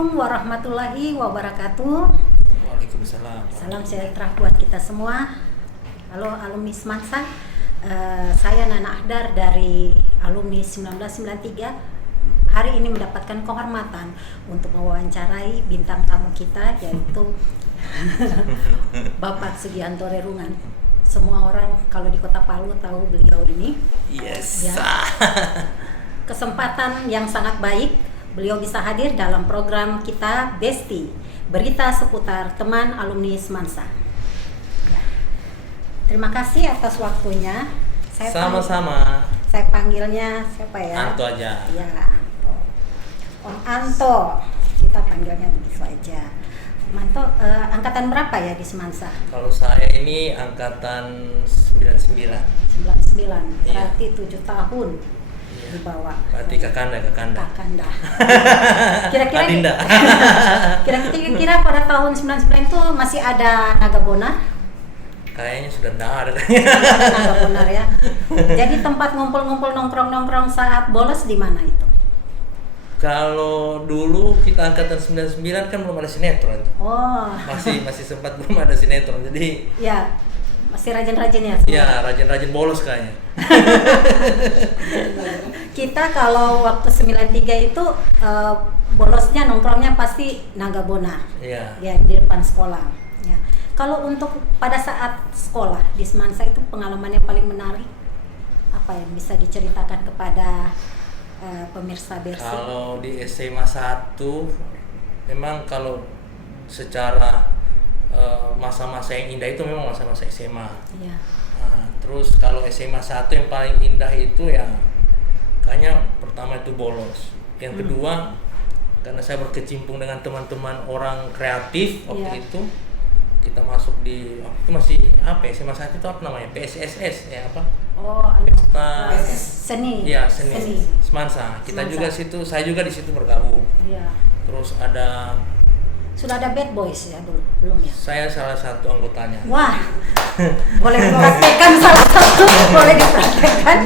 Assalamualaikum warahmatullahi wabarakatuh. Waalaikumsalam. Salam sejahtera buat kita semua. Halo alumni Semansa. Saya Nana Ahdar dari alumni 1993. Hari ini mendapatkan kehormatan untuk mewawancarai bintang tamu kita, yaitu Bapak Sugianto Rerungan. Semua orang kalau di Kota Palu tahu beliau ini. Yes. Ya. Kesempatan yang sangat baik. Beliau bisa hadir dalam program kita Besti, berita seputar teman alumni Semansa. Ya. Terima kasih atas waktunya. Sama-sama. Saya panggilnya siapa ya? Anto aja. Ya, Anto. Om Anto. Kita panggilnya begitu aja. Om Anto, angkatan berapa ya di Semansa? Kalau saya ini angkatan 99. 99. Iya. Berarti 7 tahun. Di bawah. Berarti Kakanda. Kakanda. Kira-kira Adinda. Kira-kira pada tahun 99 itu masih ada Naga Bonar? Kayaknya sudah enggak ada. Naga Bonar ya. Jadi tempat ngumpul-ngumpul nongkrong-nongkrong saat bolos di mana itu? Kalau dulu kita angkatan 99 kan belum ada sinetron. Oh. Masih sempat belum ada sinetron. Jadi ya, masih rajin-rajin ya? Iya, rajin-rajin bolos kayaknya. Kita kalau waktu 93 itu bolosnya nongkrongnya pasti Naga Bonar. Iya. Ya, di depan sekolah. Ya. Kalau untuk pada saat sekolah di Semansa itu pengalamannya paling menarik apa yang bisa diceritakan kepada pemirsa Bersi? Kalau di SMA 1 memang kalau secara masa-masa yang indah itu memang masa-masa SMA. Iya. Nah, terus kalau SMA 1 yang paling indah itu ya kayaknya pertama itu bolos. Yang kedua karena saya berkecimpung dengan teman-teman orang kreatif waktu itu, kita masuk di waktu itu masih apa ya, SMA 1 itu apa namanya? PSSS ya apa? Oh, Pesta seni. Iya, seni. Semansa. Kita Semansa. juga situ, saya juga di situ bergabung. Iya. Terus ada Sudah ada Bad Boys ya dulu, belum ya? saya salah satu anggotanya. Wah, boleh dipraktekkan salah satu, boleh dipraktekkan.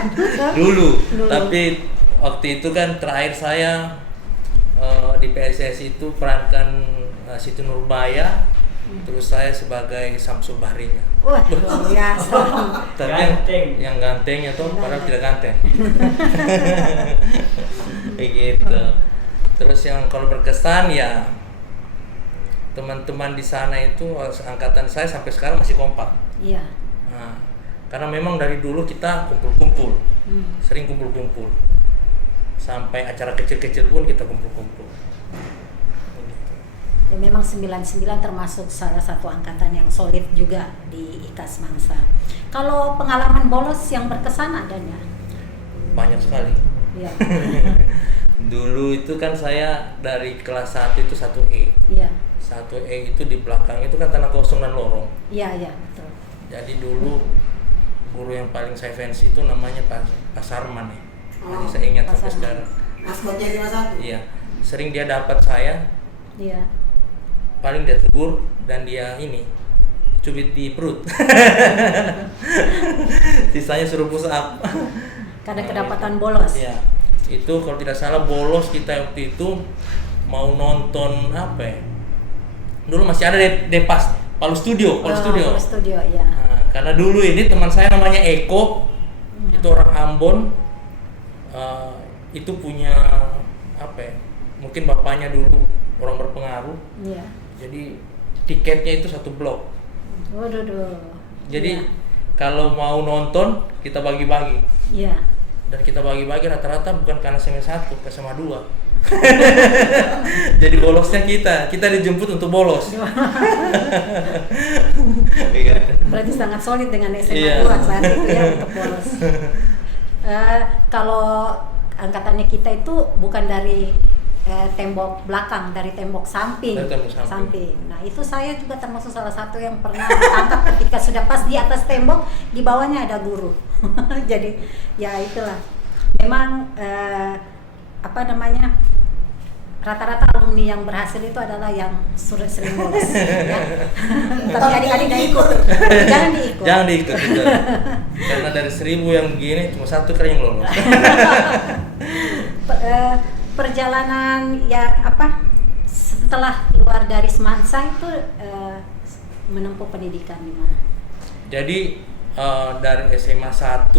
Dulu. Tapi waktu itu kan terakhir saya di PSS itu perankan Siti Nurbaya, terus saya sebagai Samsul Bahrinya. Wah, luar biasa. Tapi yang gantengnya tuh padahal tidak ganteng. Begitu. Terus yang kalau berkesan ya teman-teman di sana itu angkatan saya sampai sekarang masih kompak. Iya. Nah, karena memang dari dulu kita kumpul-kumpul, sering kumpul-kumpul, sampai acara kecil-kecil pun kita kumpul-kumpul. Ya, memang 99 termasuk salah satu angkatan yang solid juga di IKAS Semansa. Kalau pengalaman bolos yang berkesan adanya? Banyak sekali. Iya. Dulu itu kan saya dari kelas 1 itu 1E. Iya. 1E itu di belakang itu kan tanah kosong dan lorong. Iya, betul. Jadi dulu guru yang paling saya fans itu namanya Pak Sarman ya. Jadi saya ingat sampai sekarang. Maskotnya 51. Iya, sering dia dapat saya. Iya. Paling dia tegur dan dia ini cubit di perut. Sisanya suruh push up. Karena kedapatan bolos. Iya. Itu kalau tidak salah bolos kita waktu itu mau nonton apa ya? Dulu masih ada Depas, Palu Studio. Palu Studio, ya. Nah, karena dulu ini teman saya namanya Eko, itu orang Ambon, itu punya apa ya? Mungkin bapaknya dulu orang berpengaruh. Iya. Jadi tiketnya itu satu blok. Waduh. Jadi kalau mau nonton kita bagi-bagi. Iya. Dan kita bagi-bagi rata-rata bukan karena SMA 1, ke SMA 2. Jadi bolosnya kita dijemput untuk bolos. Berarti sangat solid dengan SMA Iya. 2 saat itu ya untuk bolos. Kalau angkatannya kita itu bukan dari tembok belakang, dari tembok samping. Dari tembok samping. Nah, itu saya juga termasuk salah satu yang pernah ditangkap ketika sudah pas di atas tembok, di bawahnya ada guru. Jadi ya itulah. Memang rata-rata alumni yang berhasil itu adalah yang sering bolos ya. Tapi adik-adik gak ikut. Jangan diikut. Karena dari 1000 yang begini cuma satu keren yang lolos. Perjalanan ya setelah keluar dari Semansa itu menempuh pendidikan di mana? Jadi dari SMA 1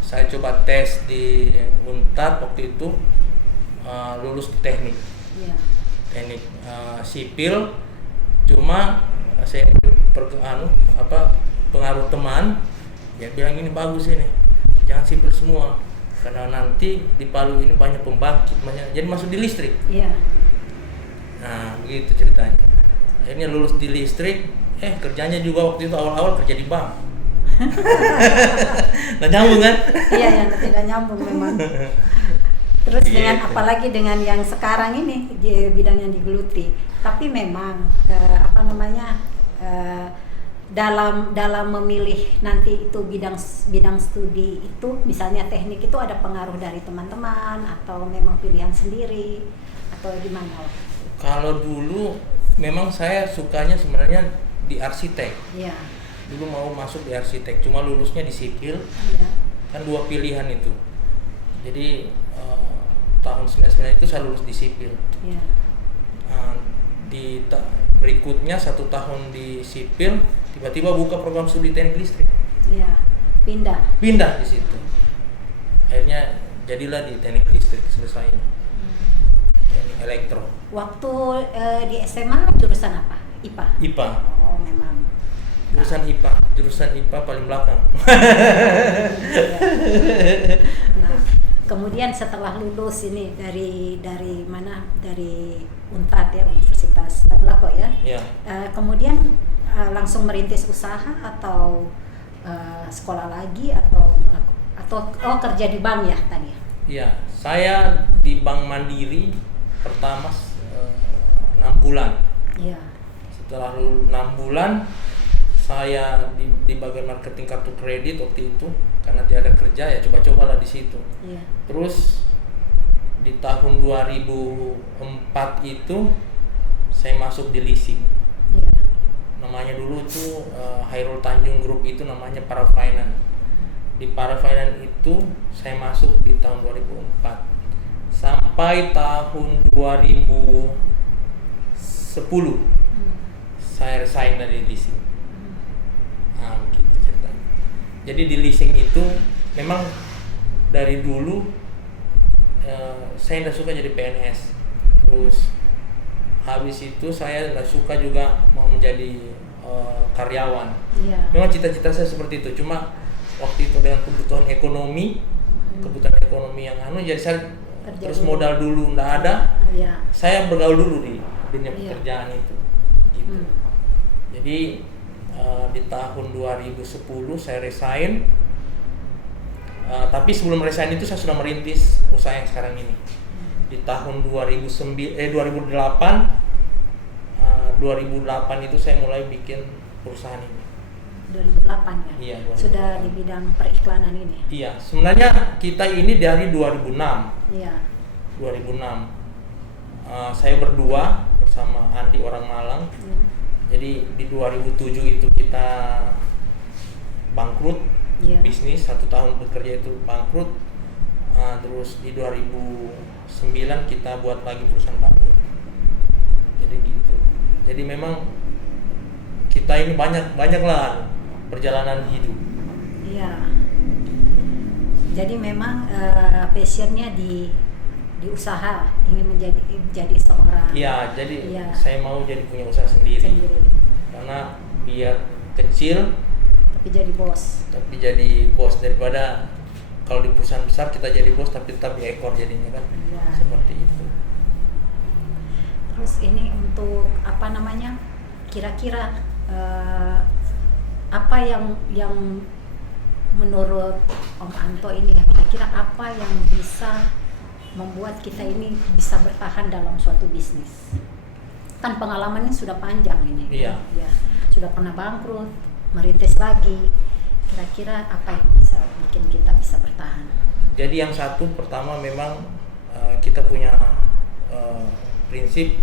saya coba tes di Untar waktu itu, lulus teknik. Iya. Teknik sipil, cuma saya pengaruh teman ya bilang ini bagus ini, jangan sipil semua karena nanti di Palu ini banyak pembangkit, jadi masuk di listrik. Iya. Nah begitu ceritanya. Akhirnya lulus di listrik, kerjanya juga waktu itu awal-awal kerja di bank. Nah nyambung kan? Iya, yang tidak nyambung memang. Terus Gitu. dengan apalagi dengan yang sekarang ini di bidang yang digeluti, tapi memang dalam memilih nanti itu bidang studi itu, misalnya teknik itu ada pengaruh dari teman-teman atau memang pilihan sendiri atau gimana? Kalau dulu memang saya sukanya sebenarnya di arsitek. Iya. Dulu mau masuk di arsitek, cuma lulusnya di sipil. Iya. Kan 2 pilihan itu. Jadi tahun 99 itu saya lulus di sipil. Iya. Berikutnya 1 tahun di sipil, tiba-tiba buka program studi teknik listrik. Iya. Pindah di situ. Akhirnya jadilah di teknik listrik selesainya. Teknik elektro. Waktu di SMA jurusan apa? IPA. IPA. Oh, memang. Jurusan IPA paling belakang. Nah, kemudian setelah lulus ini dari mana? Dari Unpad ya, Universitas Tadulako ya. Ya. Kemudian langsung merintis usaha atau sekolah lagi atau kerja di bank ya tadi? Iya, saya di Bank Mandiri pertama 6 bulan. Iya. Setelah 6 bulan saya di bagian marketing kartu kredit waktu itu, karena tiada kerja ya coba-cobalah di situ. Iya. Terus di tahun 2004 itu saya masuk di leasing. Iya. Namanya dulu tuh Hairul Tanjung Group, itu namanya Para Finance. Di Para Finance itu saya masuk di tahun 2004 sampai tahun 2010 saya resign dari leasing. Nah, gitu ceritanya. Jadi di leasing itu memang dari dulu saya tidak suka jadi PNS. Terus habis itu saya tidak suka juga mau menjadi karyawan. Iya. Memang cita-cita saya seperti itu. Cuma waktu itu dengan kebutuhan ekonomi yang jadi saya Kerja terus dulu. modal dulu ndak ada. Iya. Saya bergaul dulu di dunia Iya. pekerjaan itu. Gitu. Jadi di tahun 2010 saya resign. Tapi sebelum resign itu saya sudah merintis usaha yang sekarang ini. Di tahun 2008 itu saya mulai bikin perusahaan ini. 2008 ya? Iya, 2008. Sudah di bidang periklanan ini? Iya, sebenarnya kita ini dari 2006. Iya. 2006. Saya berdua bersama Andi orang Malang. Jadi di 2007 itu kita bangkrut. Iya. Bisnis 1 tahun bekerja itu bangkrut. Terus di 2009 kita buat lagi perusahaan baru. Jadi gitu. Jadi memang kita ini banyaklah perjalanan hidup. Iya. Jadi memang passionnya di usaha, ingin menjadi seorang. Iya, jadi Iya. saya mau jadi punya usaha sendiri. Karena biar kecil Tapi jadi bos. tapi jadi bos, daripada kalau di perusahaan besar kita jadi bos tapi tetap di ekor jadinya kan. Iya. Seperti itu. Terus ini untuk kira-kira apa yang menurut Om Anto ini ya, kira-kira apa yang bisa membuat kita ini bisa bertahan dalam suatu bisnis? Kan pengalamannya sudah panjang ini. Iya. Ya, sudah pernah bangkrut, merintis lagi. Kira-kira apa yang bisa bikin kita bisa bertahan? Jadi yang satu pertama memang kita punya prinsip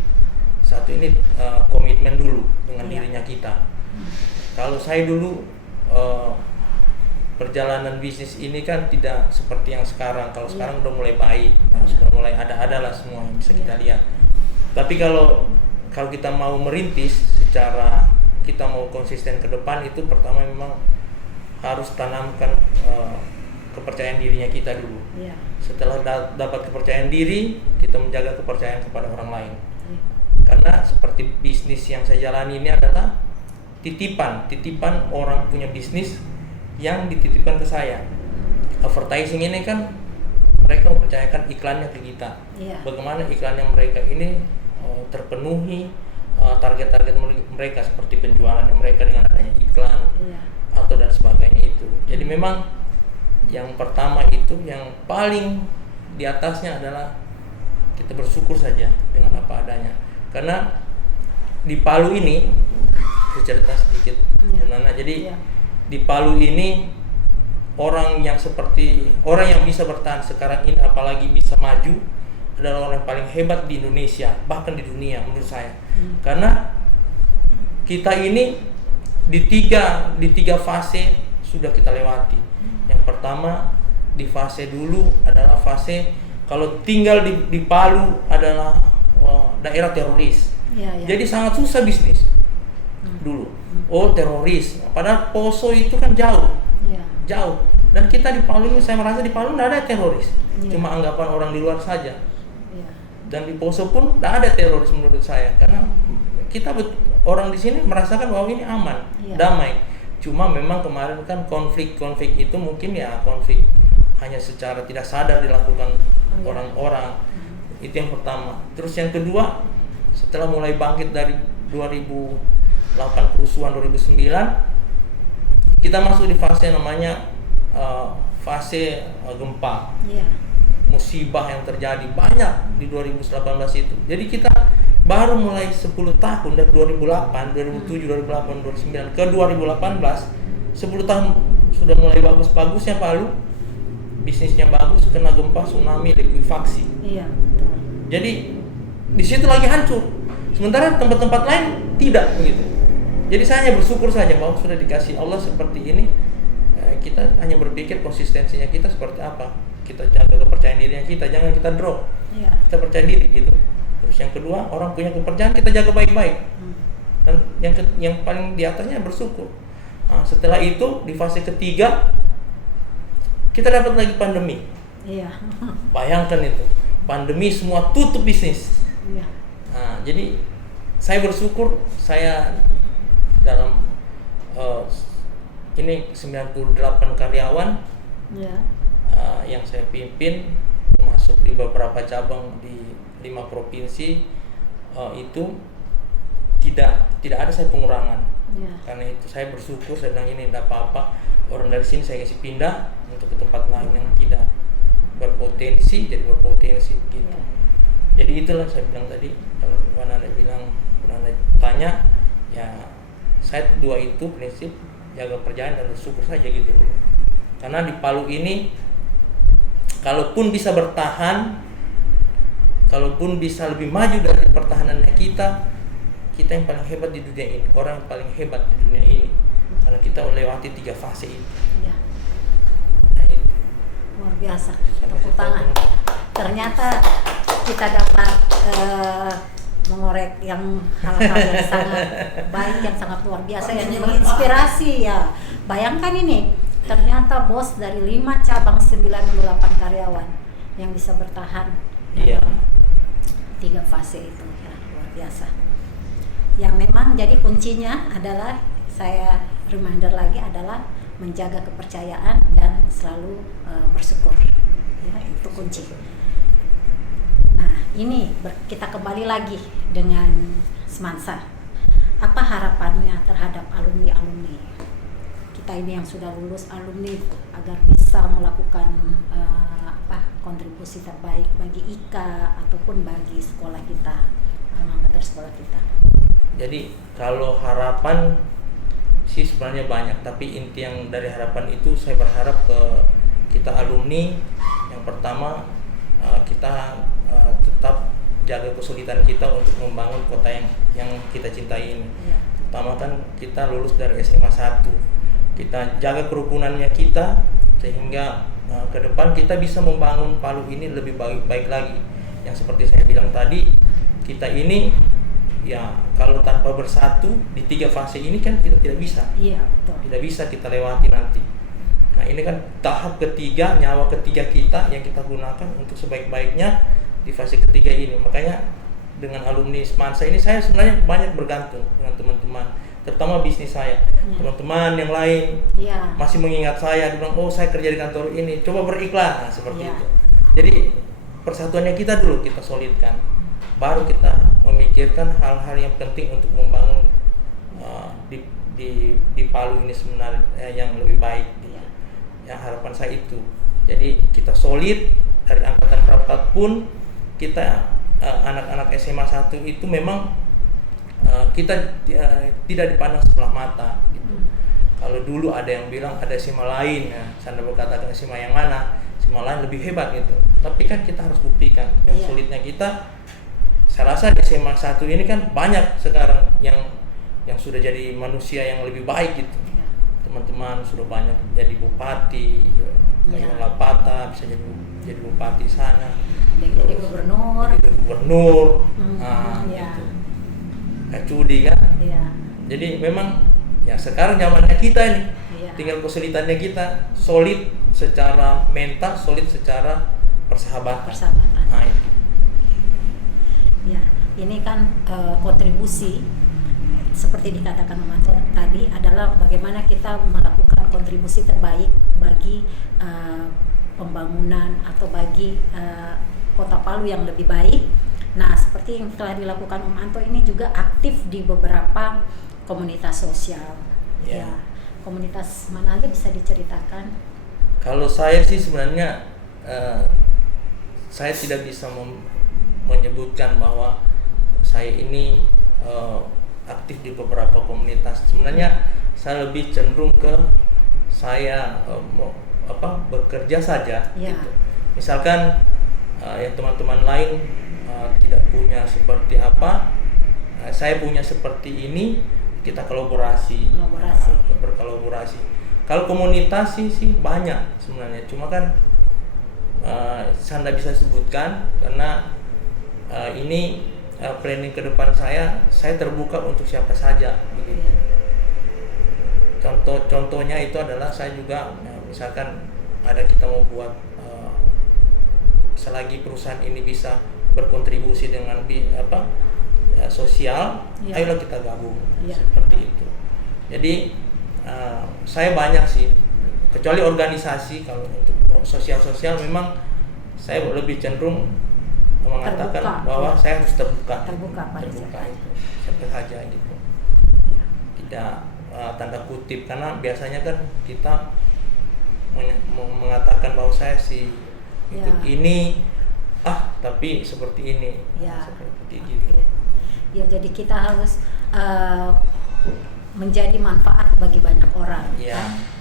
satu ini, komitmen dulu dengan Iya. dirinya kita. Kalau saya dulu perjalanan bisnis ini kan tidak seperti yang sekarang. Kalau sekarang udah mulai baik, sudah mulai ada lah semua yang bisa kita lihat. Tapi kalau kita mau merintis secara kita mau konsisten ke depan, itu pertama memang harus tanamkan kepercayaan dirinya kita dulu. Iya. Setelah dapat kepercayaan diri, kita menjaga kepercayaan kepada orang lain. Iya. Karena seperti bisnis yang saya jalani ini adalah titipan orang punya bisnis yang dititipkan ke saya. Advertising ini kan mereka mempercayakan iklannya ke kita. Iya. Bagaimana iklannya mereka ini terpenuhi target-target mereka, seperti penjualan mereka dengan adanya iklan. Iya. Atau dan sebagainya itu. Jadi memang yang pertama itu yang paling di atasnya adalah kita bersyukur saja dengan apa adanya. Karena di Palu ini, saya cerita sedikit, Nana. Jadi di Palu ini orang yang bisa bertahan sekarang ini, apalagi bisa maju, adalah orang yang paling hebat di Indonesia, bahkan di dunia menurut saya. Karena kita ini di tiga fase sudah kita lewati. Yang pertama di fase dulu adalah fase kalau tinggal di Palu adalah daerah teroris. Jadi sangat susah bisnis dulu. Oh, teroris. Padahal Poso itu kan jauh. Jauh. Dan kita di Palu ini, saya merasa di Palu tidak ada teroris. Cuma anggapan orang di luar saja. Dan di Poso pun tidak ada teroris menurut saya, karena kita orang di sini merasakan bahwa ini aman, damai. Cuma memang kemarin kan konflik itu mungkin ya konflik hanya secara tidak sadar dilakukan orang-orang. Itu yang pertama. Terus yang kedua, setelah mulai bangkit dari 2008 kerusuhan 2009, kita masuk di fase namanya fase gempa. Musibah yang terjadi banyak di 2018 itu. Jadi kita baru mulai 10 tahun dari 2008, 2007, 2008, 2009 ke 2018, 10 tahun sudah mulai bagus-bagusnya Palu, bisnisnya bagus, kena gempa, tsunami, likuifaksi. Betul. Jadi di situ lagi hancur. Sementara tempat-tempat lain tidak begitu. Jadi saya hanya bersyukur saja bahwa sudah dikasih Allah seperti ini. Kita hanya berpikir konsistensinya kita seperti apa. Kita jaga kepercayaan dirinya kita, jangan kita drop. Kita percaya diri gitu. Terus yang kedua, orang punya kepercayaan kita jaga baik-baik. Dan yang paling di atasnya bersyukur. Nah, setelah itu di fase ketiga kita dapat lagi pandemi. Bayangkan itu, pandemi semua tutup bisnis. Nah, jadi saya bersyukur saya dalam ini 98 karyawan yang saya pimpin, masuk di beberapa cabang di 5 provinsi, itu tidak ada saya pengurangan. Karena itu saya bersyukur, saya bilang ini tidak apa-apa, orang dari sini saya kasih pindah untuk ke tempat lain yang tidak berpotensi jadi berpotensi gitu. Jadi itulah saya bilang tadi, kalau Nana bilang, Nana tanya, ya saya dua itu prinsip, jaga kepercayaan dan bersyukur saja gitu. Karena di Palu ini kalaupun bisa bertahan, kalaupun bisa lebih maju dari pertahanannya kita yang paling hebat di dunia ini, orang yang paling hebat di dunia ini, karena kita melewati 3 fase ini. Nah, itu luar biasa, tepuk tangan. Ternyata kita dapat mengorek yang hal-hal yang sangat baik, yang sangat luar biasa, yang menginspirasi ya. Bayangkan ini, ternyata bos dari 5 cabang 98 karyawan yang bisa bertahan dalam 3 fase itu, ya, luar biasa. Yang memang jadi kuncinya adalah, saya reminder lagi, adalah menjaga kepercayaan dan selalu bersyukur. Ya, itu kunci. Nah, ini kita kembali lagi dengan Semansa. Apa harapannya terhadap alumni-alumni kita ini yang sudah lulus alumni, agar bisa melakukan kontribusi terbaik bagi IKA ataupun bagi sekolah kita, amatir sekolah kita? Jadi kalau harapan sih sebenarnya banyak, tapi inti yang dari harapan itu saya berharap ke kita alumni, yang pertama kita tetap jaga kesulitan kita untuk membangun kota yang kita cintai ini. Pertama kan kita lulus dari SMA 1, kita jaga kerukunannya kita sehingga ke depan kita bisa membangun Palu ini lebih baik lagi. Yang seperti saya bilang tadi, kita ini ya kalau tanpa bersatu di 3 fase ini kan kita tidak bisa. Iya, betul. Tidak bisa kita lewati nanti. Nah, ini kan tahap ketiga, nyawa ketiga kita yang kita gunakan untuk sebaik-baiknya di fase ketiga ini. Makanya dengan alumni Semansa ini saya sebenarnya banyak bergantung dengan teman-teman, terutama bisnis saya. Teman-teman yang lain masih mengingat saya, dia bilang, oh saya kerja di kantor ini, coba beriklan, nah, seperti itu. Jadi persatuannya kita dulu kita solidkan, baru kita memikirkan hal-hal yang penting untuk membangun di Palu ini sebenarnya yang lebih baik. Ya, harapan saya itu. Jadi kita solid dari angkatan berapapun kita, anak-anak SMA 1 itu memang kita tidak dipandang sebelah mata gitu. Kalau dulu ada yang bilang ada SMA lain, ya, saya berkatakan SMA yang mana, SMA lain lebih hebat gitu. Tapi kan kita harus buktikan yang solidnya kita. Saya rasa di SMA 1 ini kan banyak sekarang yang sudah jadi manusia yang lebih baik gitu. Teman-teman sudah banyak jadi bupati, kayak Lapata bisa jadi bupati sana, jadi gubernur, gitu. Kacudi kan. Jadi memang ya sekarang zamannya kita ini, tinggal kesulitannya kita solid secara mental, solid secara persahabatan. Nah, itu. Ya, ini kan kontribusi seperti dikatakan Om Anto tadi adalah bagaimana kita melakukan kontribusi terbaik bagi pembangunan atau bagi Kota Palu yang lebih baik. Nah, seperti yang telah dilakukan Om Anto ini juga aktif di beberapa komunitas sosial. Ya, komunitas mana aja bisa diceritakan? Kalau saya sih sebenarnya saya tidak bisa menyebutkan bahwa saya ini aktif di beberapa komunitas. Sebenarnya saya lebih cenderung ke saya bekerja saja gitu. Misalkan yang teman-teman lain tidak punya seperti apa, saya punya seperti ini, kita berkolaborasi. Kalau komunitas sih banyak sebenarnya, cuma kan saya tidak bisa sebutkan karena ini planning ke depan saya terbuka untuk siapa saja begitu. Contohnya itu adalah saya juga misalkan ada kita mau buat selagi perusahaan ini bisa berkontribusi dengan sosial, ayolah kita gabung seperti itu. Jadi saya banyak sih, kecuali organisasi. Kalau untuk sosial memang saya lebih cenderung mengatakan bahwa saya harus terbuka itu siapa saja gitu. Tidak tanda kutip, karena biasanya kan kita mengatakan bahwa saya ikut ini tapi seperti ini, seperti gitu. Ya, jadi kita harus menjadi manfaat bagi banyak orang.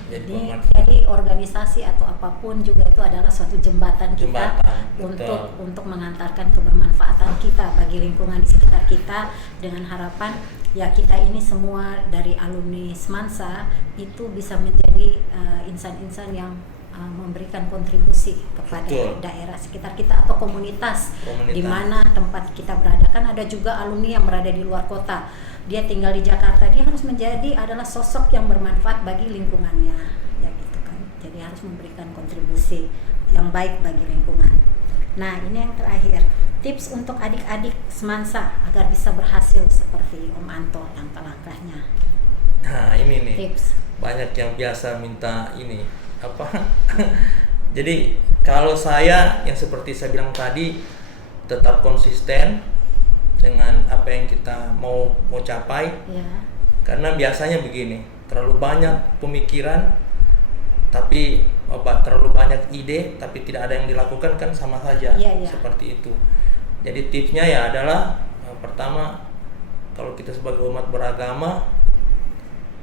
Jadi organisasi atau apapun juga itu adalah suatu jembatan kita untuk mengantarkan kebermanfaatan kita bagi lingkungan di sekitar kita, dengan harapan ya kita ini semua dari alumni Semansa itu bisa menjadi insan-insan yang memberikan kontribusi kepada daerah sekitar kita atau komunitas di mana tempat kita berada. Kan ada juga alumni yang berada di luar kota, dia tinggal di Jakarta, dia harus adalah sosok yang bermanfaat bagi lingkungannya, ya gitu kan. Jadi harus memberikan kontribusi yang baik bagi lingkungan. Nah, ini yang terakhir, tips untuk adik-adik Semansa agar bisa berhasil seperti Om Anto langkah-langkahnya. Nah, ini nih tips. Banyak yang biasa minta ini jadi kalau saya yang seperti saya bilang tadi, tetap konsisten dengan apa yang kita mau capai. Karena biasanya begini, terlalu banyak pemikiran tapi terlalu banyak ide tapi tidak ada yang dilakukan, kan sama saja. Seperti itu. Jadi tipsnya ya adalah pertama, kalau kita sebagai umat beragama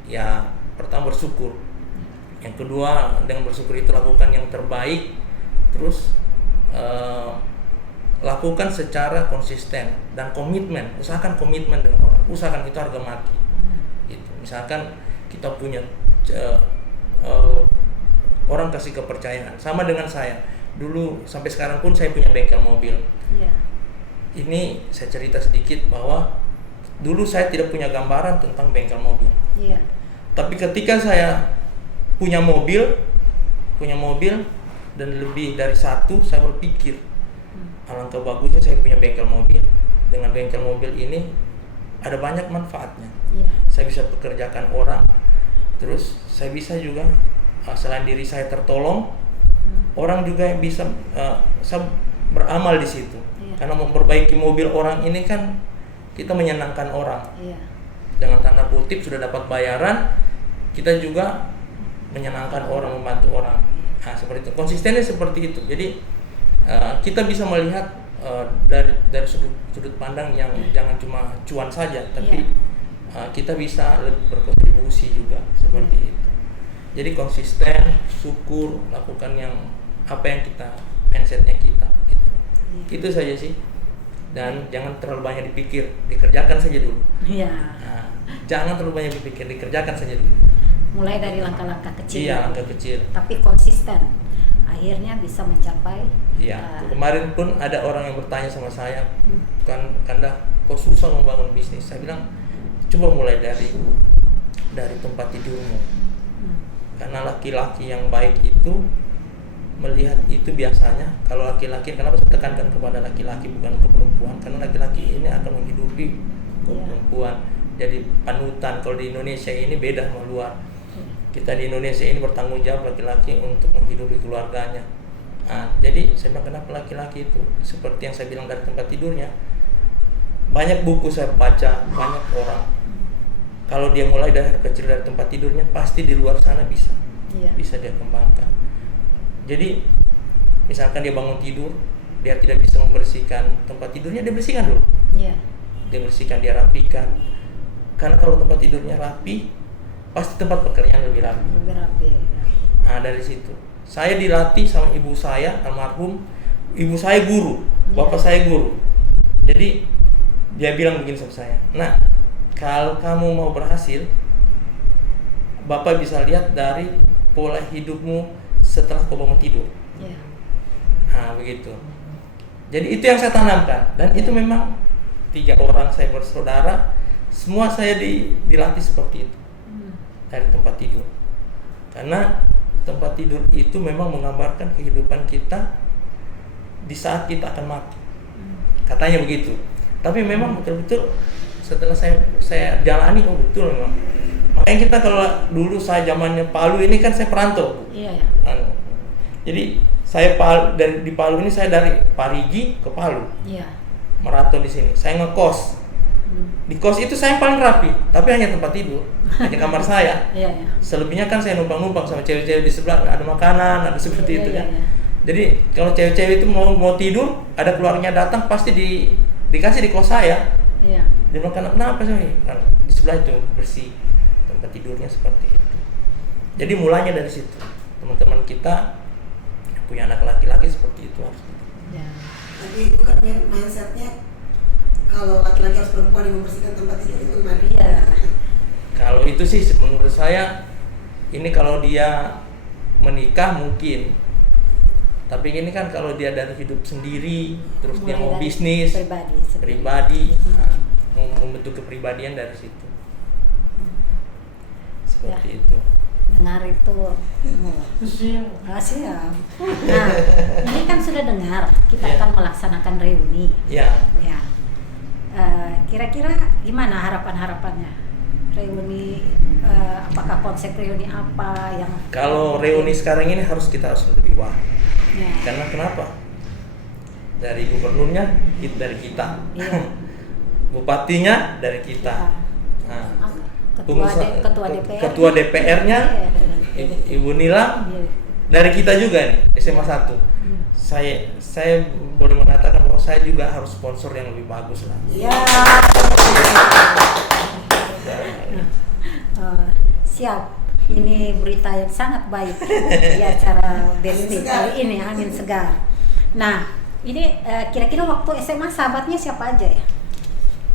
ya pertama bersyukur. Yang kedua, dengan bersyukur itu lakukan yang terbaik, terus lakukan secara konsisten dan komitmen. Usahakan komitmen dengan orang, usahakan itu harga mati gitu. Misalkan kita punya orang kasih kepercayaan, sama dengan saya dulu sampai sekarang pun saya punya bengkel mobil. ini saya cerita sedikit bahwa dulu saya tidak punya gambaran tentang bengkel mobil. Iya. Tapi ketika saya punya mobil dan lebih dari satu, saya berpikir alangkah bagusnya saya punya bengkel mobil. Dengan bengkel mobil ini ada banyak manfaatnya. Iya. Saya bisa pekerjakan orang, terus saya bisa juga selain diri saya tertolong, orang juga yang bisa saya beramal di situ. Iya. Karena memperbaiki mobil orang ini kan kita menyenangkan orang. Iya. Dengan tanda kutip sudah dapat bayaran, kita juga menyenangkan orang, membantu orang. Nah, seperti itu. Konsistennya seperti itu. Jadi kita bisa melihat dari sudut pandang yang jangan cuma cuan saja, tapi kita bisa lebih berkontribusi juga seperti itu. Jadi konsisten, syukur, lakukan yang apa yang kita mindsetnya kita. Gitu. Itu saja sih. Dan jangan terlalu banyak dipikir, dikerjakan saja dulu. Iya. Nah, jangan terlalu banyak dipikir, dikerjakan saja dulu. Mulai dari langkah-langkah kecil. Iya, langkah kecil. Tapi konsisten. Akhirnya bisa mencapai. Iya. Kemarin pun ada orang yang bertanya sama saya, Kanda, kok susah membangun bisnis? Saya bilang, coba mulai dari tempat tidurmu. Karena laki-laki yang baik itu melihat itu biasanya, kalau laki-laki, kenapa saya tekankan kepada laki-laki bukan ke perempuan, karena laki-laki ini akan menghidupi perempuan, jadi panutan. Kalau di Indonesia ini beda sama luar. Kita di Indonesia ini bertanggung jawab laki-laki untuk menghidupi keluarganya. Nah, jadi saya bilang kenapa laki-laki itu seperti yang saya bilang dari tempat tidurnya, banyak buku saya baca, banyak orang kalau dia mulai dari kecil dari tempat tidurnya, pasti di luar sana bisa dia kembangkan. Jadi misalkan dia bangun tidur, dia tidak bisa membersihkan tempat tidurnya, dia bersihkan dulu. Iya. Dia bersihkan, dia rapikan. Karena kalau tempat tidurnya rapi, pasti tempat pekerjaan lebih rapi. Lebih rapi. Nah, dari situ saya dilatih sama ibu saya almarhum. Ibu saya guru, bapak saya guru. Jadi dia bilang begini sama saya, "Nah, kalau kamu mau berhasil, bapak bisa lihat dari pola hidupmu setelah kau bangun tidur." Iya. Nah, begitu. Jadi itu yang saya tanamkan, dan itu memang 3 orang saya bersaudara, semua saya dilatih seperti itu dari tempat tidur. Karena tempat tidur itu memang menggambarkan kehidupan kita di saat kita akan mati. Katanya begitu. Tapi memang betul-betul setelah saya jalani, oh betul memang. Makanya kita kalau dulu saya zamannya Palu ini kan saya perantau. Iya. Jadi saya di Palu ini saya dari Parigi ke Palu. Iya. Merantau di sini. Saya ngekos. Di kos itu saya paling rapi, tapi hanya tempat tidur, hanya kamar saya. Iya. Selebihnya kan saya numpang-numpang sama cewek-cewek di sebelah, ada makanan, ada seperti itu kan. Jadi kalau cewek-cewek itu mau tidur, ada keluarganya datang, pasti dikasih di kos saya. Iya. Dia bilang, kenapa sih? Di sebelah itu bersih, tempat tidurnya seperti itu. Jadi mulanya dari situ. Teman-teman kita punya anak laki-laki seperti itu harus. Ya. Tapi bukan mindsetnya kalau laki-laki harus perempuan yang membersihkan tempat tidur itu gimana? Iya. Kalau itu sih menurut saya, ini kalau dia menikah mungkin. Tapi ini kan kalau dia dari hidup sendiri, terus dia mau bisnis pribadi, nah, mau membentuk kepribadian dari situ. Seperti itu. Dengar itu. Siap. Nah, ini kan sudah dengar, kita akan melaksanakan reuni. Ya. Kira-kira gimana harapan-harapannya? Reuni, apakah konsep reuni apa yang? Kalau reuni sekarang ini kita harus lebih wah. Ya. Karena kenapa? Dari gubernurnya dari kita, bupatinya dari kita, ketua DPR-nya Ibu Nila dari kita juga nih, SMA 1. Saya boleh mengatakan bahwa saya juga harus sponsor yang lebih bagus lah. Ya. Siap. Ini berita yang sangat baik di acara Besti kali ini, angin segar. Nah, ini kira-kira waktu SMA sahabatnya siapa aja ya?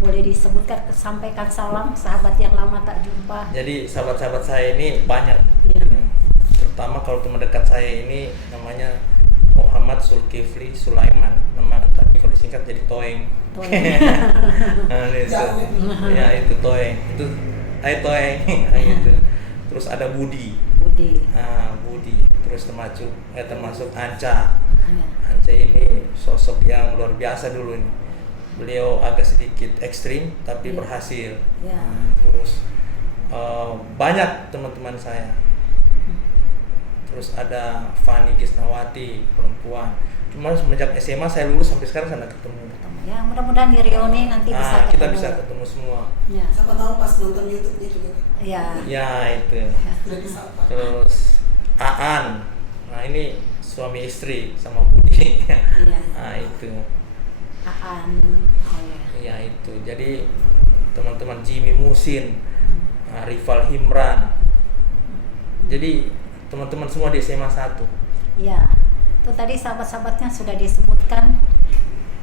Boleh disebutkan, sampaikan salam sahabat yang lama tak jumpa. Jadi sahabat-sahabat saya ini banyak. Ya. Terutama kalau teman dekat saya ini namanya Muhammad Zulkifli Sulaiman, nama tapi kalau disingkat jadi toeng. Nah, itu. Ya itu toeng. Itu toeng. Nah, gitu. Terus ada Budi. Budi. Terus termasuk Anca. Anca ini sosok yang luar biasa dulu ini. Beliau agak sedikit ekstrim tapi berhasil. Terus banyak teman-teman saya. Terus ada Fani Gisnawati, perempuan. Cuma semenjak SMA saya lulus sampai sekarang saya nggak ketemu. Ya mudah-mudahan di reuni nanti bisa ketemu. Kita bisa ketemu semua. Ya. Siapa tahu pas nonton YouTube-nya juga. Ya itu. Sudah disapa. Terus Aan. Nah ini suami istri sama Budi. Nah itu. Aan. Ya itu. Jadi teman-teman Jimmy Musin, Rival Himran. Jadi teman-teman semua di SMA 1. Ya, itu tadi sahabat-sahabatnya sudah disebutkan,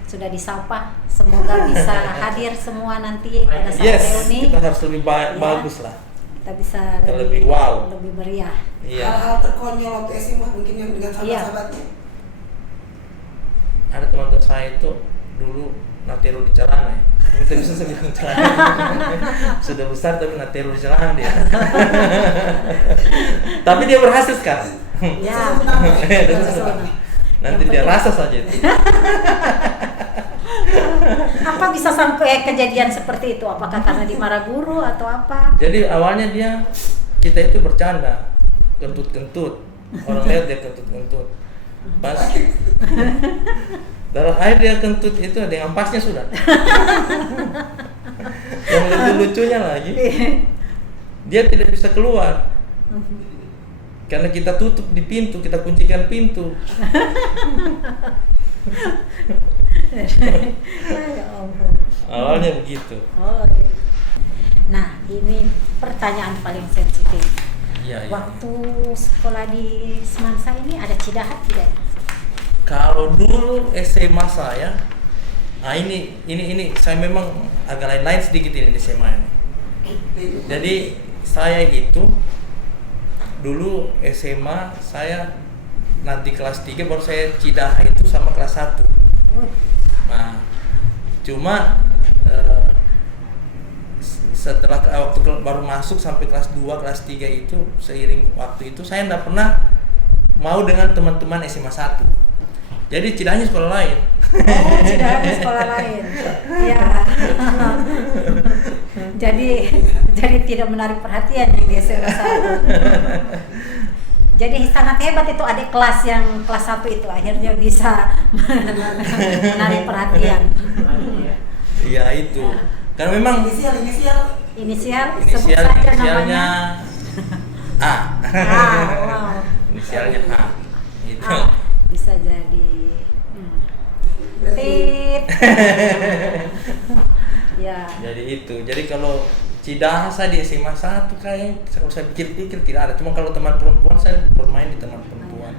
sudah disapa. Semoga bisa hadir semua nanti pada saat reuni. Kita harus lebih bagus lah. Kita bisa lebih wow, lebih meriah. Iya. Hal-hal terkonyol waktu SMA mungkin yang dengan sahabat-sahabatnya. Ada teman-teman saya itu dulu natero di celana ya. Kita bisa bilang celana. Sudah besar tapi natero di celana dia. Tapi dia berhasil sekarang. Ya. Nanti dia rasa saja itu. Apa bisa sampai kejadian seperti itu? Apakah karena dimarah guru atau apa? Jadi awalnya kita itu bercanda, kentut-kentut. Orang lihat dia kentut-kentut. Pas dalam air dia kentut itu ada yang ampasnya sudah. Yang lebih lucunya lagi, dia tidak bisa keluar karena kita tutup di pintu, kita kuncikan pintu. Ya ampun. Awalnya begitu. Oh, gitu. Nah, ini pertanyaan paling sensitif. Iya. Waktu sekolah di Semansa ini ada cidahat tidak? Kalau dulu SMA saya, ini saya memang agak lain-lain sedikit ini di SMA ini. Jadi saya itu dulu SMA saya nanti kelas 3 baru saya cidaha itu sama kelas 1. Nah, cuma setelah waktu baru masuk sampai kelas 2, kelas 3 itu seiring waktu itu saya enggak pernah mau dengan teman-teman SMA 1. Jadi cidahnya sekolah lain. Oh, cidahnya sekolah lain. Iya. jadi tidak menarik perhatian yang di SMA 1. Jadi sangat hebat itu adik kelas yang kelas 1 itu akhirnya bisa menarik perhatian. Iya itu. Karena memang inisial sebut saja namanya. A. Wow. Inisialnya A. Gitu. Bisa jadi tit. Ya. Jadi itu. Jadi kalau cidaha saya di SMA 1 kayak kalau saya pikir-pikir tidak ada. Cuma kalau teman perempuan saya bermain di teman perempuan.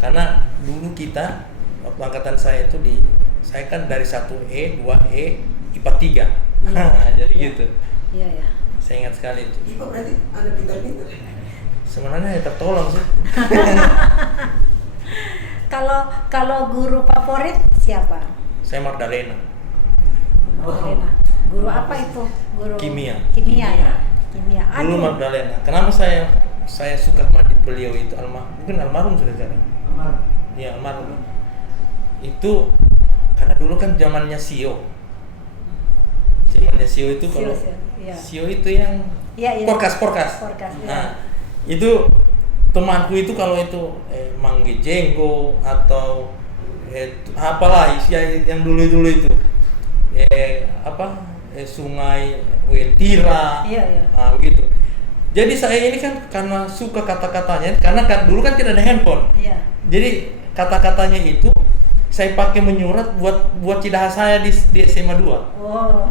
Karena dulu kita waktu angkatan saya itu saya kan dari 1E, 2E, IPA 3. Jadi gitu. Iya, ya. Saya ingat sekali itu. IPA berarti ada pintar-pintar. Sebenarnya ya tertolong sih. Kalau guru favorit siapa? Saya Magdalena. Magdalena. Guru apa itu? Guru Kimia. Kimia ya. Kimia. Dulu Magdalena. Kenapa saya suka sama beliau itu? Mungkin almarhum sudah sekarang. Iya, almarhum. Itu karena dulu kan zamannya Sio. Zamannya Sio itu kalau Sio itu yang porkas. Nah, itu temanku itu kalau itu Mangge Jenggo atau apalah yang dulu itu Sungai Wentira, nah, begitu. Jadi saya ini kan karena suka kata-katanya, karena dulu kan tidak ada handphone. Jadi kata-katanya itu saya pakai menyurat buat cidaha saya di SMA 2. Oh.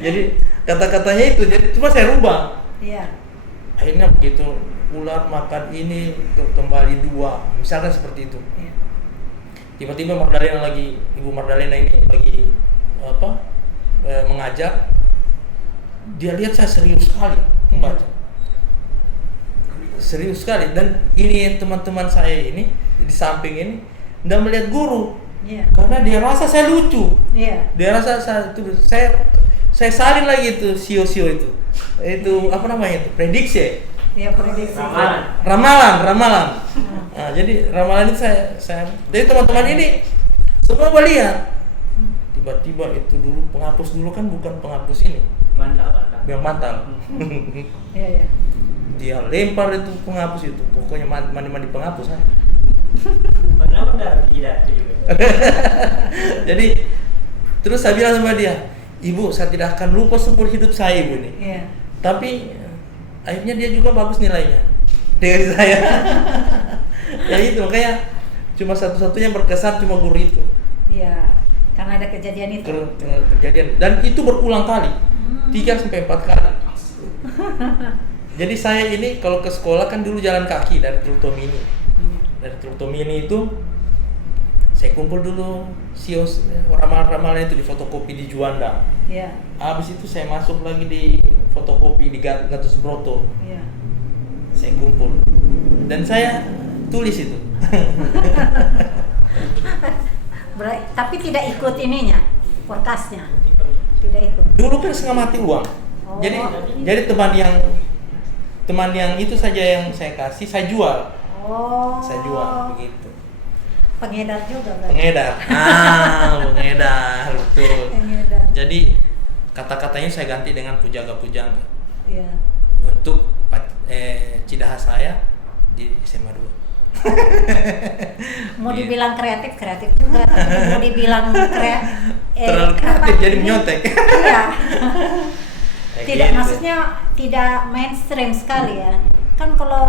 Jadi kata-katanya itu, jadi cuma saya rubah. Iya. Akhirnya begitu ular makan ini kembali 2, misalkan seperti itu. Iya. Tiba-tiba Ibu Magdalena ini lagi mengajar, dia lihat saya serius sekali membaca, serius sekali, dan ini teman-teman saya ini di samping ini tidak melihat guru, Iya. Karena dia rasa saya lucu. Iya. Dia rasa saya salin lagi itu sio-sio itu. Itu apa namanya itu? Prediksi. Iya, prediksi. Ramalan. Nah, jadi ramalan itu saya jadi teman-teman ini semua melihat. Tiba-tiba itu dulu penghapus dulu kan bukan penghapus ini. Yang mantal. Iya. Dia lempar itu penghapus itu. Pokoknya mandi penghapus. Jadi terus saya bilang sama dia, "Ibu, saya tidak akan lupa seumur hidup saya, Ibu nih." Iya. Tapi akhirnya dia juga bagus nilainya dengan saya. Ya itu makanya cuma satu-satunya berkesan cuma guru itu. Iya. Karena ada kejadian itu. Kejadian dan itu berulang kali. 3-4 kali. Jadi saya ini kalau ke sekolah kan dulu jalan kaki dari Teluk Tomini. Dari Teluk Tomini itu saya kumpul dulu sios ramalan-ramalan itu di fotokopi di Juanda. Iya. Habis itu saya masuk lagi di fotokopi di Gatot Subroto. Iya. Saya kumpul dan saya tulis itu. Tapi tidak ikut ininya, forecastnya. Tidak ikut. Dulu kan setengah mati uang. Oh. Jadi teman yang itu saja yang saya kasih, saya jual. Oh. Saya jual begitu. Pengedar juga berarti. Pengedar. Pengedar betul. Pengedar. Jadi kata-katanya saya ganti dengan pujangga-pujangga. Iya. Untuk cidaha saya di SMA 2. Mau dibilang kreatif juga, tapi mau dibilang terlalu kreatif jadi menyontek. Iya. Tidak, gitu. maksudnya tidak mainstream sekali ya. Kan kalau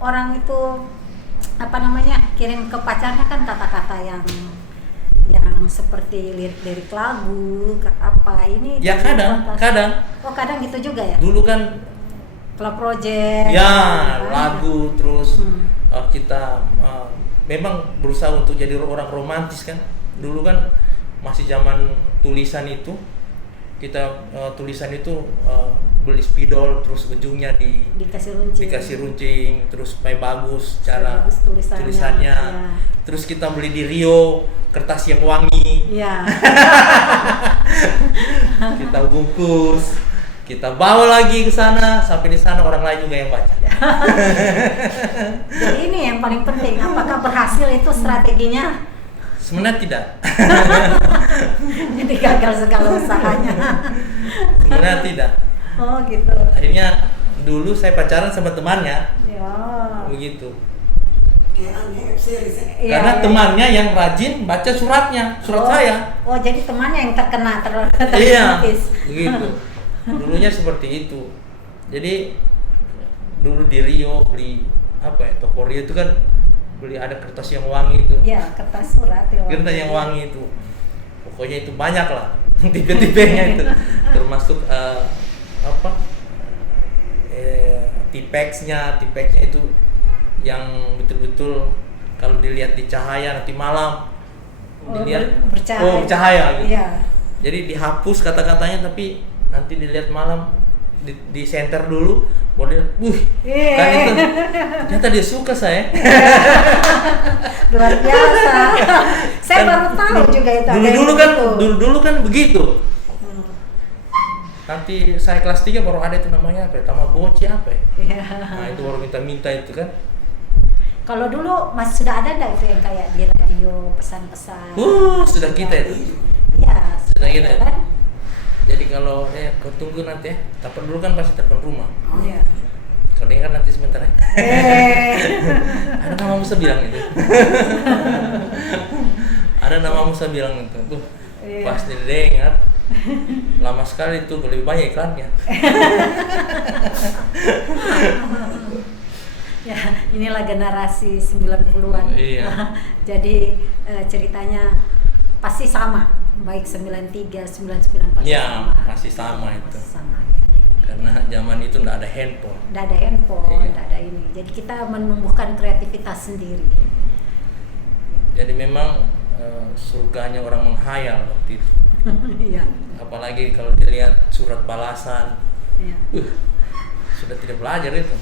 orang itu kirim ke pacarnya kan kata-kata yang seperti lirik lagu ini. Ya kadang. Oh, kadang gitu juga ya. Dulu kan Club Project. Ya, lagu terus kita memang berusaha untuk jadi orang romantis kan. Dulu kan masih zaman tulisan itu. Kita tulisan itu beli spidol terus ujungnya dikasih runcing terus supaya bagus cara bagus tulisannya. Ya. Terus kita beli di Rio kertas yang wangi. Iya. Kita bungkus, kita bawa lagi ke sana, sampai di sana orang lain juga yang baca. Jadi ini yang paling penting, apakah berhasil itu strateginya? Sebenarnya tidak. Jadi gagal segala usahanya. Sebenarnya tidak. Oh gitu. Akhirnya dulu saya pacaran sama temannya. Ya. Begitu. Kayak series ya. Karena temannya yang rajin baca surat saya. Oh, jadi temannya yang terkena Iya. Begitu. Dulunya seperti itu. Jadi dulu di Rio beli toko Rio itu kan beli ada kertas yang wangi itu. Iya, kertas surat yang wangi. Kertas yang wangi itu. Pokoknya itu banyak lah tipe-tipenya itu. Termasuk Tipex-nya itu yang betul-betul kalau dilihat di cahaya nanti malam bercahaya gitu. Iya. Jadi dihapus kata-katanya tapi nanti dilihat malam di center dulu model kan itu ternyata dia suka saya. Luar biasa. Saya baru tahu juga itu. Dulu kan begitu. Nanti saya kelas 3 baru ada itu namanya Tamagotchi ya. Nah itu baru minta itu kan. Kalau dulu masih sudah ada enggak itu yang kayak di radio pesan-pesan? Sudah kita itu. Iya, sudah kita kan. Jadi kalau kau tunggu nanti ya, telepon dulu kan pasti telepon rumah. Iya. Kau dengar nanti sebentar ya. Ada nama Musa bilang itu. Ada nama Musa bilang itu. Tuh, pas didengar. Lama sekali itu, lebih banyak iklannya. Ya, inilah generasi 90-an. Iya. Jadi ceritanya pasti sama, baik 93, 99 pasti ya, sama. masih sama itu. Sama ya. Karena zaman itu enggak ada handphone. Enggak ada handphone, Iya. enggak ada ini. Jadi kita menumbuhkan kreativitas sendiri. Jadi memang surganya orang menghayal waktu itu. Iya. Apalagi kalau dilihat surat balasan. Iya. Sudah tidak belajar itu.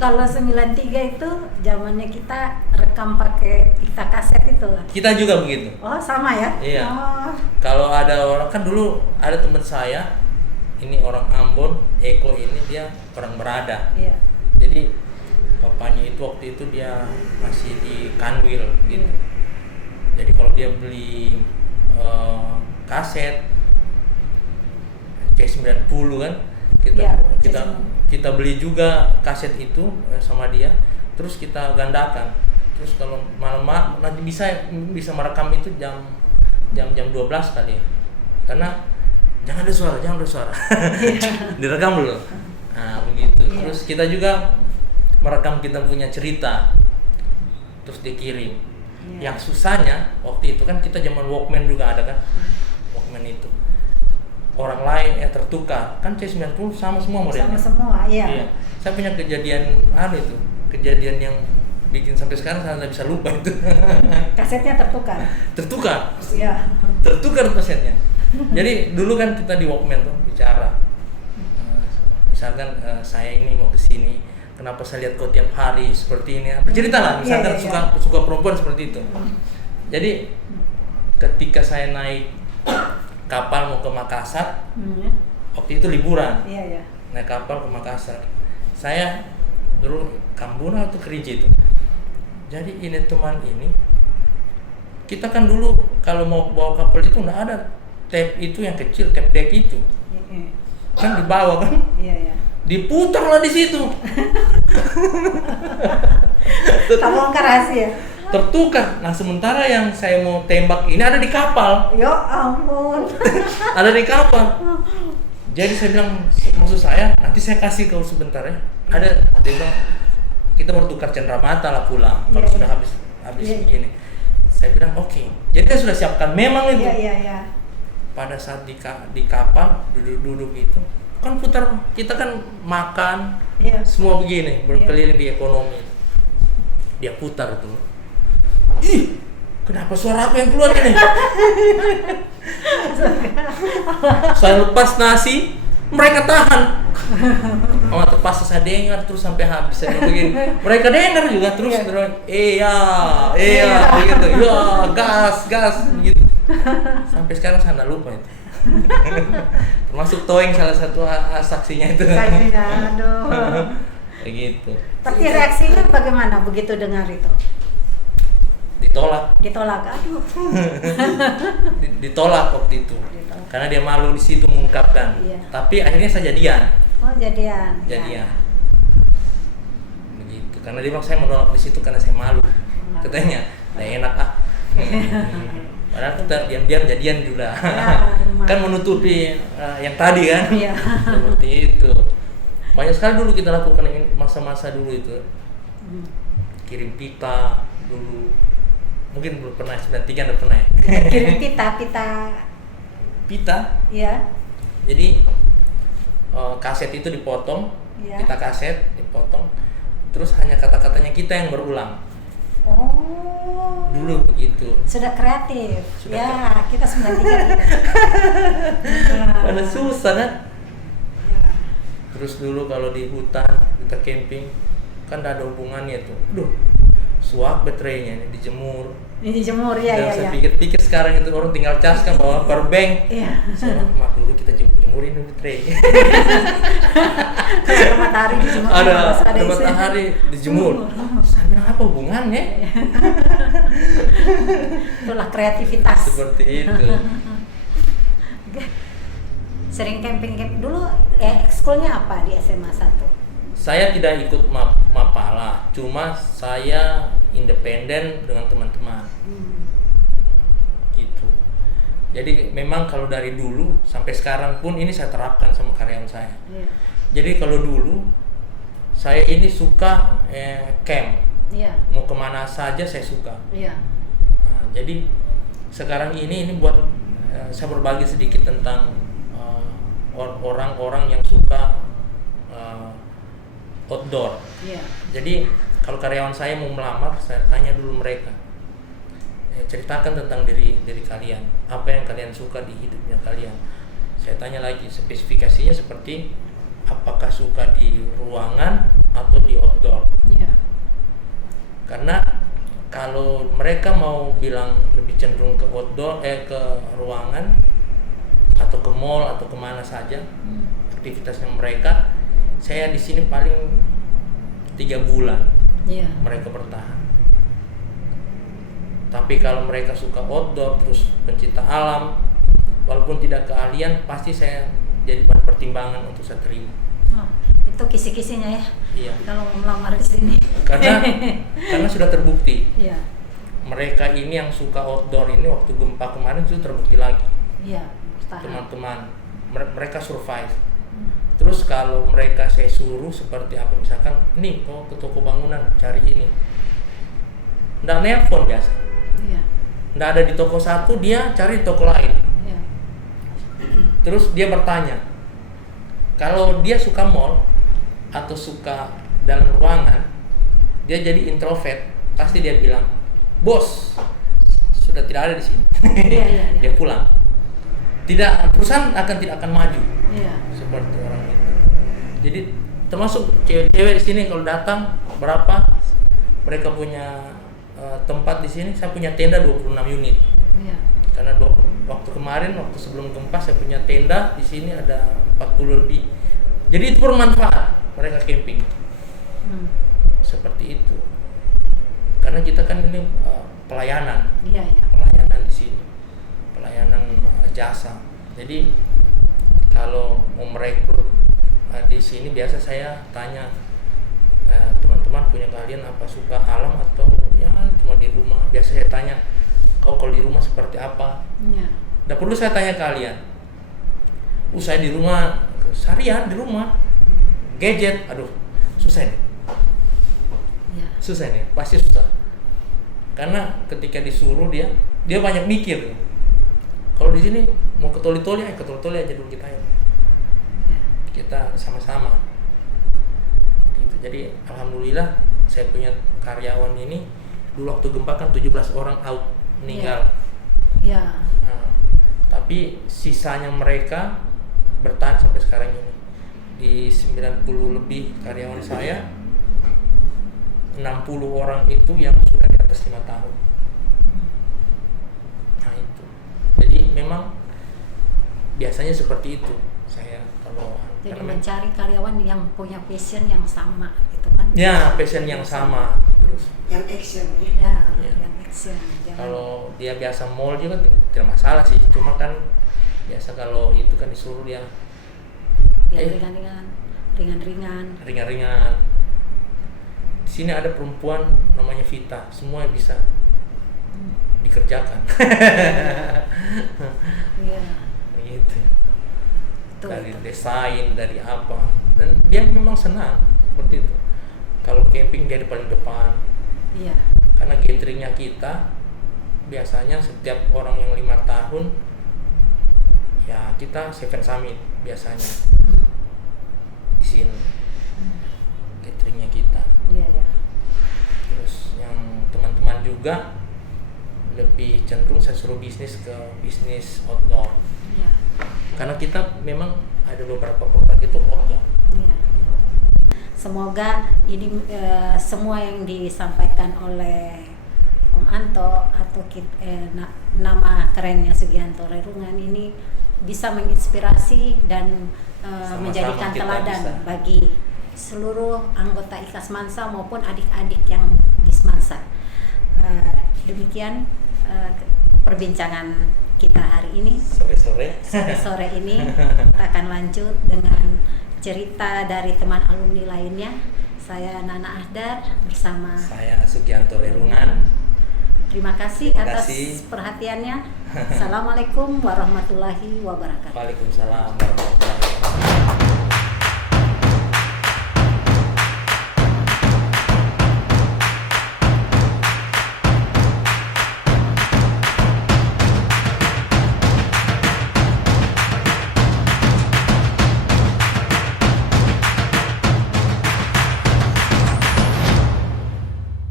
Kalau 93 itu zamannya kita rekam pakai pita kaset itu. Kita juga begitu. Oh, sama ya? Iya. Oh. Kalau ada orang, kan dulu ada teman saya, ini orang Ambon, Eko ini dia orang Berada. Iya. Jadi papanya itu waktu itu dia masih di Kanwil gitu. Iya. Jadi kalau dia beli kaset C90 kan, Iya, kita beli juga kaset itu sama dia, terus kita gandakan. Terus kalau malam nanti bisa merekam itu jam 12 kali ya. Karena jangan ada suara. Direkam dulu. Nah, begitu. Iya. Terus kita juga merekam kita punya cerita. Terus dikirim. Iya. Yang susahnya waktu itu kan kita zaman Walkman juga ada kan. Walkman itu. Orang lain yang tertukar. Kan C90 sama semua modelnya. Sama semua, iya. Iya. Saya punya kejadian itu. Kejadian yang bikin sampai sekarang saya nggak bisa lupa itu. Kasetnya tertukar. Iya. Tertukar kasetnya. Jadi dulu kan kita di Walkman tuh bicara. Misalkan saya ini mau ke sini, kenapa saya lihat kau tiap hari seperti ini? Bercerita lah, misalkan suka perempuan seperti itu. Jadi ketika saya naik kapal mau ke Makassar, waktu itu liburan. Iya. Naik kapal ke Makassar. Saya dulu Kambuna atau Kerinci itu. Jadi ini teman ini, kita kan dulu kalau mau bawa kapal itu nggak ada tape itu yang kecil, tape deck itu. Kan dibawa kan? Iya. Diputar lah di situ. Terbongkar rahasia. Tertukar. Nah, sementara yang saya mau tembak ini ada di kapal. Ya ampun. Ada di kapal. Jadi saya bilang, maksud saya nanti saya kasih kau sebentar ya. Ada dia bilang kita bertukar cenderamata lah pulang kalau sudah habis begini. Saya bilang oke. Jadi saya sudah siapkan memang itu. Iya. Pada saat di kapal duduk itu kan putar, kita kan makan semua begini berkeliling di ekonomi. Dia putar tuh. Ih, kenapa suara apa yang keluar ini? Saya lepas nasi, mereka tahan. Oh, terpaksa saya dengar terus sampai habis. Saya begini. Mereka dengar juga terus iya, begitu. Ya, gas gitu. Sampai sekarang saya nggak lupa itu. Termasuk Toeng salah satu saksinya itu. Saksinya, aduh. Kayak gitu. Tapi reaksinya bagaimana begitu dengar itu? Ditolak, aduh. ditolak waktu itu. Karena dia malu di situ mengungkapkan. Iya. Tapi akhirnya saya jadian. Oh, jadian. Begitu. Karena dia bilang saya menolak di situ karena saya malu. Katanya, nggak enak Padahal kita diam-diam jadian juga. Kan menutupi yang tadi kan. Iya. Seperti itu. Banyak sekali dulu kita lakukan masa-masa dulu itu. Kirim pita dulu. Mungkin belum pernah, 93 udah pernah ya. Kirim pita. Iya. Jadi kaset itu dipotong, pita kaset dipotong, terus hanya kata-katanya kita yang berulang. Oh. Dulu begitu. Sudah kreatif. Kita 93 Karena susah kan. Ya. Terus dulu kalau di hutan kita camping kan ada hubungannya tuh. Suak baterainya dijemur. Ini dijemur ya. Saya pikir-pikir sekarang itu orang tinggal cas kan bawa power bank. Iya. Saya bilang, dulu kita jemurin baterainya. Ada matahari dijemur. Ada matahari dijemur. Saya bilang apa hubungannya? Itulah kreativitas. Seperti itu. Sering camping dulu. Ekskulnya apa di SMA 1? Saya tidak ikut Mapala, cuma saya independen dengan teman-teman. Gitu. Jadi memang kalau dari dulu sampai sekarang pun ini saya terapkan sama karyawan saya. Jadi kalau dulu saya ini suka camp. Mau kemana saja saya suka. Nah, jadi sekarang ini buat saya berbagi sedikit tentang orang-orang yang suka outdoor. Jadi kalau karyawan saya mau melamar, saya tanya dulu mereka, ceritakan tentang diri kalian, apa yang kalian suka di hidupnya kalian. Saya tanya lagi spesifikasinya seperti apakah suka di ruangan atau di outdoor. Iya. Karena kalau mereka mau bilang lebih cenderung ke outdoor, ke ruangan atau ke mall atau kemana saja aktivitasnya mereka, saya di sini paling 3 bulan Iya. mereka bertahan. Tapi kalau mereka suka outdoor terus pencinta alam, walaupun tidak keahlian, pasti saya jadi bahan pertimbangan untuk saya terima. Oh, itu kisi-kisinya ya. Iya. Kalau mau melamar di sini. Karena sudah terbukti. Iya. Mereka ini yang suka outdoor ini waktu gempa kemarin itu terbukti lagi. Iya, bertahan. Teman-teman, mereka survive. Terus kalau mereka saya suruh seperti apa, misalkan nih kau ke toko bangunan cari ini, nggak nelpon biasa, Iya. nggak ada di toko satu, dia cari di toko lain. Iya. Terus dia bertanya, kalau dia suka mall atau suka dalam ruangan, dia jadi introvert, pasti dia bilang, bos sudah tidak ada di sini. Iya, iya, iya. Dia pulang. Tidak, perusahaan tidak akan maju. Iya. Seperti orang itu. Jadi termasuk cewek-cewek di sini kalau datang berapa, mereka punya tempat di sini. Saya punya tenda 26 unit. Iya. Karena waktu kemarin, waktu sebelum gempa, saya punya tenda di sini ada 40 lebih. Jadi itu bermanfaat mereka camping. Seperti itu. Karena kita kan ini pelayanan. Iya, iya. Pelayanan di sini. Pelayanan jasa. Jadi kalau mau merekrut di sini biasa saya tanya teman-teman punya kalian apa suka alam atau ya cuma di rumah. Biasa saya tanya, kau kalau di rumah seperti apa? Iya. Nggak perlu saya tanya kalian. Saya di rumah seharian di rumah gadget, aduh susah nih. Iya. Susah nih, pasti susah. Karena ketika disuruh dia banyak mikir. Kalau di sini mau ke toli-toli aja dulu kita ya. Kita sama-sama. Gitu. Jadi alhamdulillah saya punya karyawan ini dulu waktu gempa kan 17 orang out meninggal. Iya. Nah, tapi sisanya mereka bertahan sampai sekarang ini. Di 90 lebih karyawan saya, 60 orang itu yang sudah di atas 5 tahun. Nah itu. Jadi memang biasanya seperti itu saya kalau Jadi karena mencari karyawan yang punya passion yang sama gitu kan. ya passion yang sama. Terus Yang action ya. Ya, Iya. yang action. Jangan- kalau dia biasa mall juga tidak masalah sih, cuma kan biasa kalau itu kan disuruh dia yang ringan-ringan. ringan-ringan. Di sini ada perempuan namanya Vita, semua bisa dikerjakan. Iya. Gitu. Betul, Dari betul. desain, dari apa, dan dia memang senang seperti itu. Kalau camping dia di paling depan, Iya. karena gatheringnya kita biasanya setiap orang yang 5 tahun ya kita 7 summit biasanya di sini gatheringnya kita. Iya, iya. Terus yang teman-teman juga lebih cenderung saya suruh bisnis ke bisnis outdoor, Iya. karena kita memang ada beberapa produk itu outdoor. Iya. Semoga ini semua yang disampaikan oleh Om Anto atau nama kerennya Sugianto Rerungan ini bisa menginspirasi dan Sama-sama menjadikan kita teladan bisa. bagi seluruh anggota IKAS Mansa maupun adik-adik yang di Semansa. Demikian perbincangan kita hari ini. Sore ini kita akan lanjut dengan cerita dari teman alumni lainnya. Saya Nana Ahdar bersama. Saya Sugianto Rerungan. Terima kasih Terima atas kasih. perhatiannya. Assalamualaikum warahmatullahi wabarakatuh. Waalaikumsalam warahmatullahi wabarakatuh.